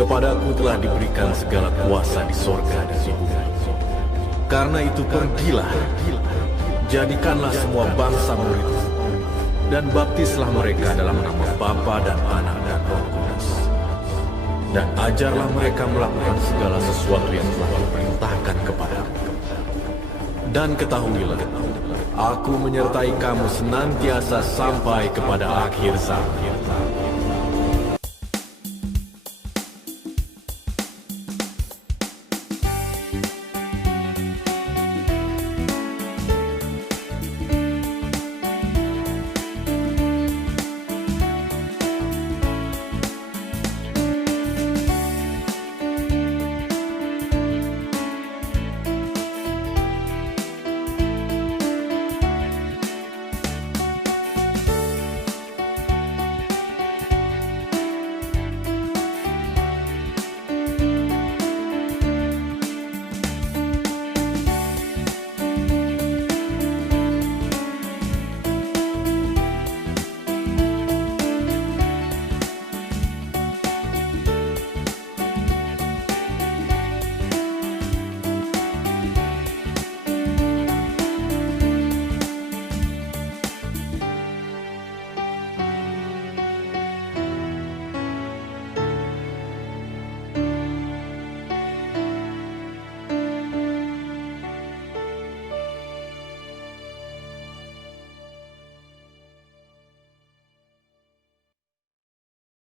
Kepadaku telah diberikan segala kuasa di sorga dan di bumi. Karena itu pergilah, jadikanlah semua bangsa murid, dan baptislah mereka dalam nama Bapa dan Anak dan Roh Kudus. Dan ajarlah mereka melakukan segala sesuatu yang telah diperintahkan kepadaku. Dan ketahuilah, aku menyertai kamu senantiasa sampai kepada akhir zaman.